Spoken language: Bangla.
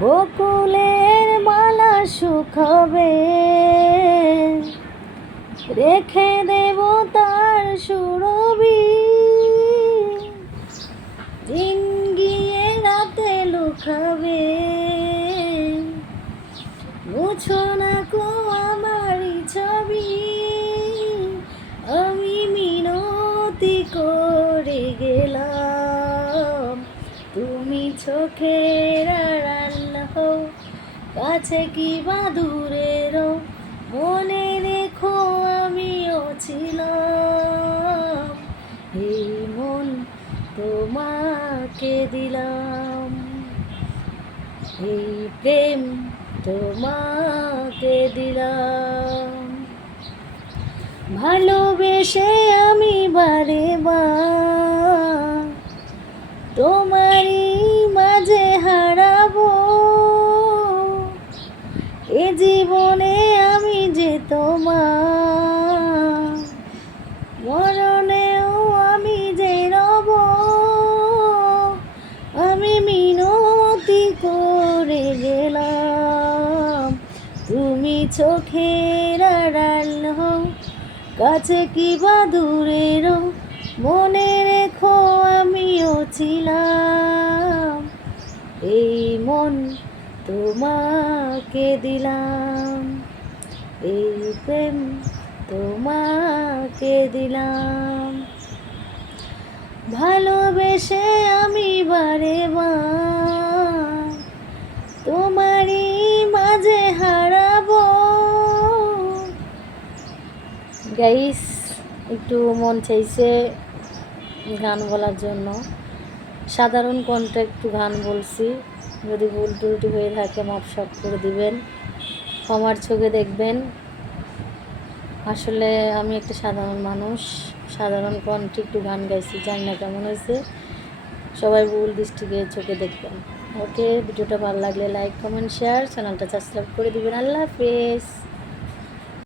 বকুলের মালা শুকাবে, রেখে দেব তার সুরবি। দিন গিয়ে রাতে লুকাবে, মুছো না কো আমারই ছবি। আমি মিনতি করে গেলাম, তুমি চোখের আড়াল হও, কাছে কি বা দূরেরও, মনে রেখো আমিও ছিলাম। এই মন তোমাকে দিলাম, এই প্রেম তোমাকে দিলাম। ভালোবেসে আমি বারে বার তোমারই মাঝে হারাবো। এ জীবনে আমি যে তোমার, মরণেও আমি যে রব। আমি মিনতি করে গেলাম, তুমি চোখের আড়াল হও, কাছে কি বা দূরেরও, মনে রেখো আমিও ছিলাম। এই মন তোমাকে দিলাম, এই প্রেম তোমাকে দিলাম। ভালোবেসে আমি বারে বার তোমারই মাঝে হারাবো। গাইস, একটু মন চাইছে গান বলার জন্য, সাধারণ কণ্ঠে একটু গান বলছি। যদি ভুল ত্রুটি হয়ে থাকে মাপসাপ করে দিবেন, ক্ষমার চোখে দেখবেন। আসলে আমি একটা সাধারণ মানুষ, সাধারণ কণ্ঠে একটু গান গাইছি, জানি না কেমন হয়েছে, সবাই ভুল দৃষ্টিকে চোখে দেখবেন। ওকে, ভিডিওটা ভালো লাগলে লাইক কমেন্ট শেয়ার, চ্যানেলটা সাবস্ক্রাইব করে দিবেন। আল্লাহ হাফেজ।